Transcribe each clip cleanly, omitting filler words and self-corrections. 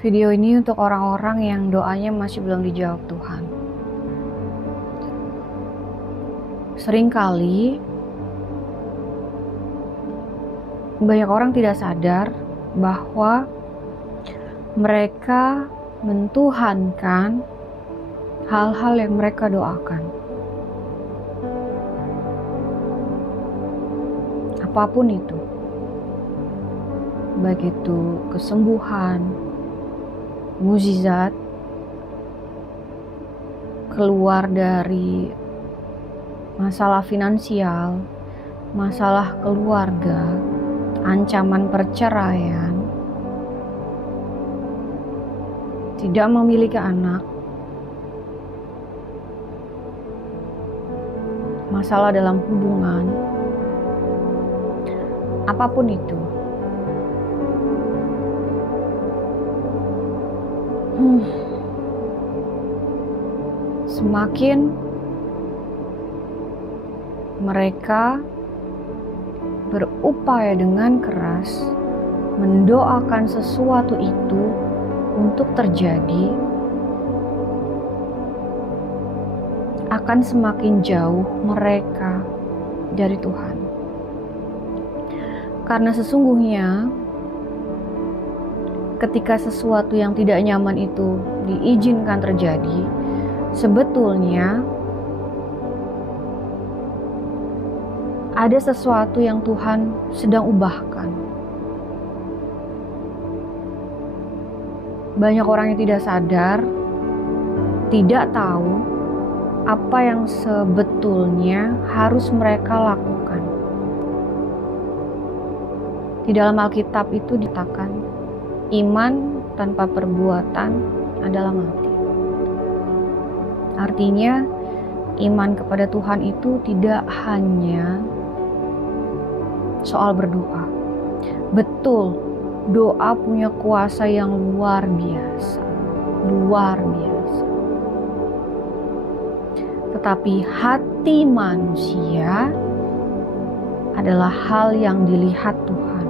Video ini untuk orang-orang yang doanya masih belum dijawab Tuhan. Seringkali banyak orang tidak sadar bahwa mereka mentuhankan hal-hal yang mereka doakan. Apapun itu, baik itu kesembuhan, mukjizat, keluar dari masalah finansial, masalah keluarga, ancaman perceraian, tidak memiliki anak, masalah dalam hubungan, apapun itu. Semakin mereka berupaya dengan keras mendoakan sesuatu itu untuk terjadi, akan semakin jauh mereka dari Tuhan. Karena sesungguhnya ketika sesuatu yang tidak nyaman itu diizinkan terjadi, sebetulnya ada sesuatu yang Tuhan sedang ubahkan. Banyak orang yang tidak sadar, tidak tahu apa yang sebetulnya harus mereka lakukan. Di dalam Alkitab itu dikatakan, iman tanpa perbuatan adalah mati. Artinya, iman kepada Tuhan itu tidak hanya soal berdoa. Betul, doa punya kuasa yang luar biasa. Luar biasa. Tetapi hati manusia adalah hal yang dilihat Tuhan.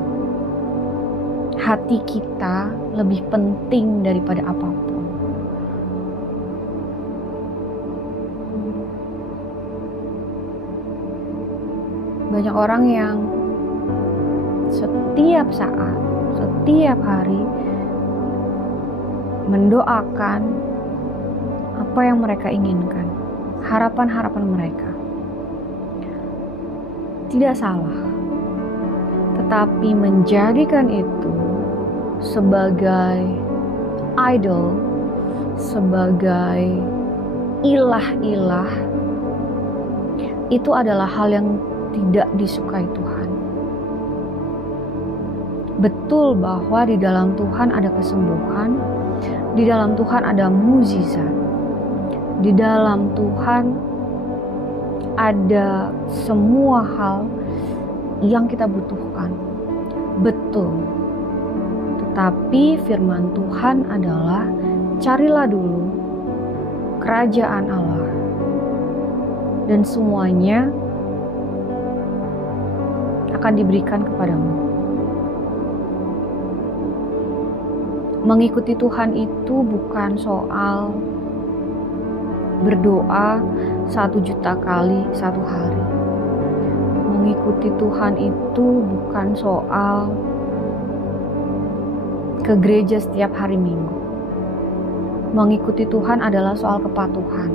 Hati kita lebih penting daripada apapun. Banyak orang yang setiap saat, setiap hari mendoakan apa yang mereka inginkan, harapan-harapan mereka. Tidak salah, tetapi menjadikan itu sebagai idol, sebagai ilah-ilah, itu adalah hal yang tidak disukai Tuhan. Betul bahwa di dalam Tuhan ada kesembuhan, di dalam Tuhan ada mukjizat, di dalam Tuhan ada semua hal yang kita butuhkan. Betul. Tetapi firman Tuhan adalah, carilah dulu kerajaan Allah, dan semuanya akan diberikan kepadamu. Mengikuti Tuhan itu bukan soal berdoa 1.000.000 kali satu hari. Mengikuti Tuhan itu bukan soal ke gereja setiap hari Minggu. Mengikuti Tuhan adalah soal kepatuhan.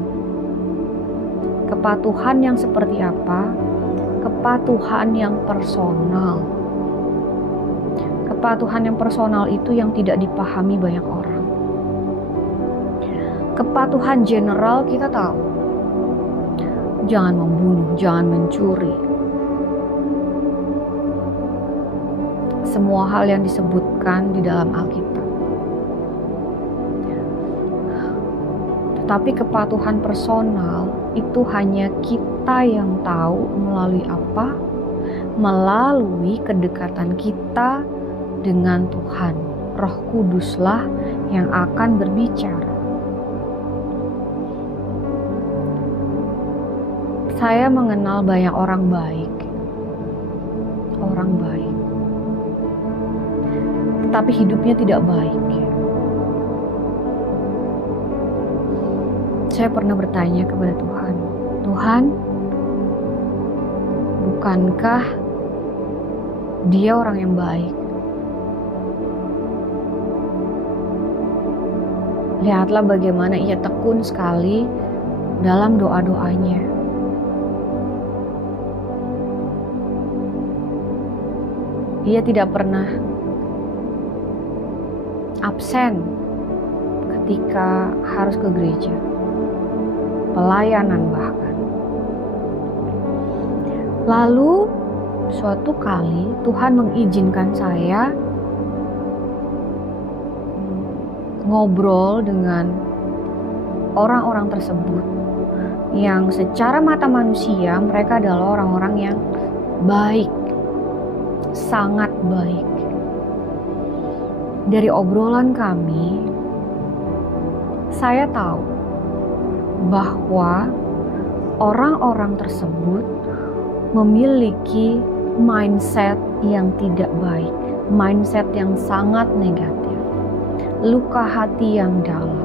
Kepatuhan yang seperti apa? Kepatuhan yang personal. Kepatuhan yang personal itu yang tidak dipahami banyak orang. Kepatuhan general kita tahu. Jangan membunuh, jangan mencuri. Semua hal yang disebutkan di dalam Alkitab. Tetapi kepatuhan personal itu hanya kita yang tahu melalui apa? Melalui kedekatan kita dengan Tuhan. Roh Kuduslah yang akan berbicara. Saya mengenal banyak orang baik. Orang baik. Tetapi hidupnya tidak baik. Saya pernah bertanya kepada Tuhan, Tuhan, bukankah dia orang yang baik? Lihatlah bagaimana ia tekun sekali dalam doa-doanya. Ia tidak pernah absen ketika harus ke gereja, pelayanan bahkan. Lalu suatu kali Tuhan mengizinkan saya ngobrol dengan orang-orang tersebut yang secara mata manusia mereka adalah orang-orang yang baik, sangat baik. Dari obrolan kami, saya tahu bahwa orang-orang tersebut memiliki mindset yang tidak baik, mindset yang sangat negatif, luka hati yang dalam.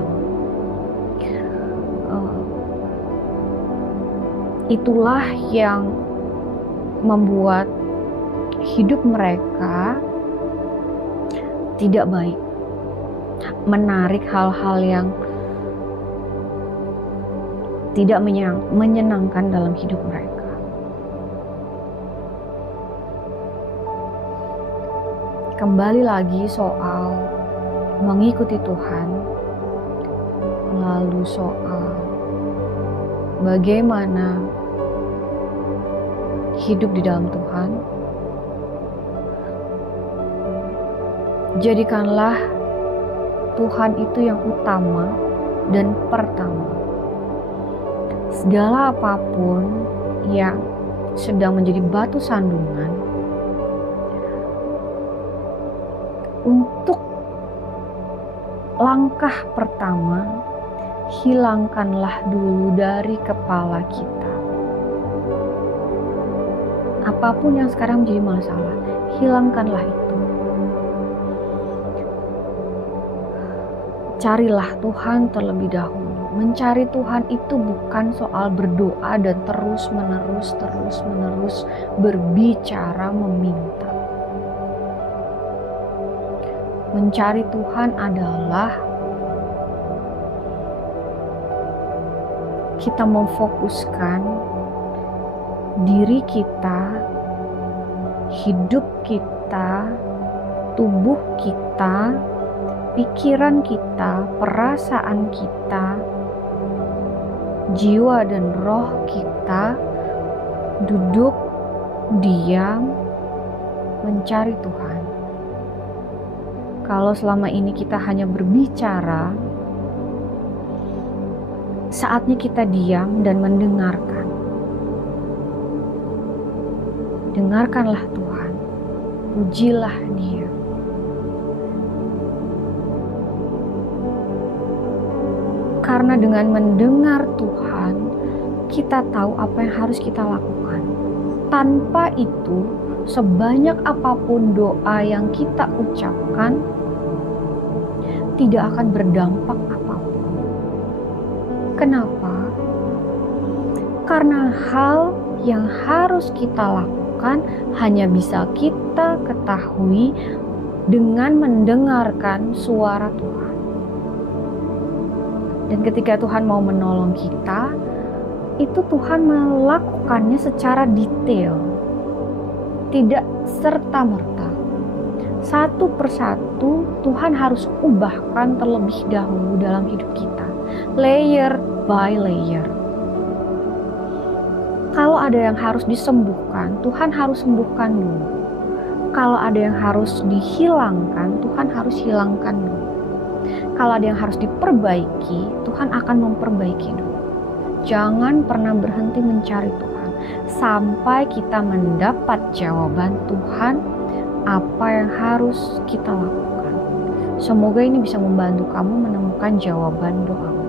Itulah yang membuat hidup mereka tidak baik, menarik hal-hal yang tidak menyenangkan dalam hidup mereka. Kembali lagi soal mengikuti Tuhan, lalu soal bagaimana hidup di dalam Tuhan. Jadikanlah Tuhan itu yang utama dan pertama. Segala apapun yang sedang menjadi batu sandungan, untuk langkah pertama, hilangkanlah dulu dari kepala kita. Apapun yang sekarang menjadi masalah, hilangkanlah itu. Carilah Tuhan terlebih dahulu. Mencari Tuhan itu bukan soal berdoa dan terus-menerus berbicara meminta. Mencari Tuhan adalah kita memfokuskan diri kita, hidup kita, tubuh kita, pikiran kita, perasaan kita, jiwa dan roh kita duduk diam mencari Tuhan. Kalau selama ini kita hanya berbicara, saatnya kita diam dan mendengarkan. Dengarkanlah Tuhan, pujilah Dia. Karena dengan mendengar Tuhan, kita tahu apa yang harus kita lakukan. Tanpa itu, sebanyak apapun doa yang kita ucapkan, tidak akan berdampak apapun. Kenapa? Karena hal yang harus kita lakukan hanya bisa kita ketahui dengan mendengarkan suara Tuhan. Dan ketika Tuhan mau menolong kita, itu Tuhan melakukannya secara detail, tidak serta-merta. Satu persatu Tuhan harus ubahkan terlebih dahulu dalam hidup kita, layer by layer. Kalau ada yang harus disembuhkan, Tuhan harus sembuhkan dulu. Kalau ada yang harus dihilangkan, Tuhan harus hilangkan dulu. Kalau ada yang harus diperbaiki, Tuhan akan memperbaiki dulu. Jangan pernah berhenti mencari Tuhan sampai kita mendapat jawaban Tuhan apa yang harus kita lakukan. Semoga ini bisa membantu kamu menemukan jawaban doa.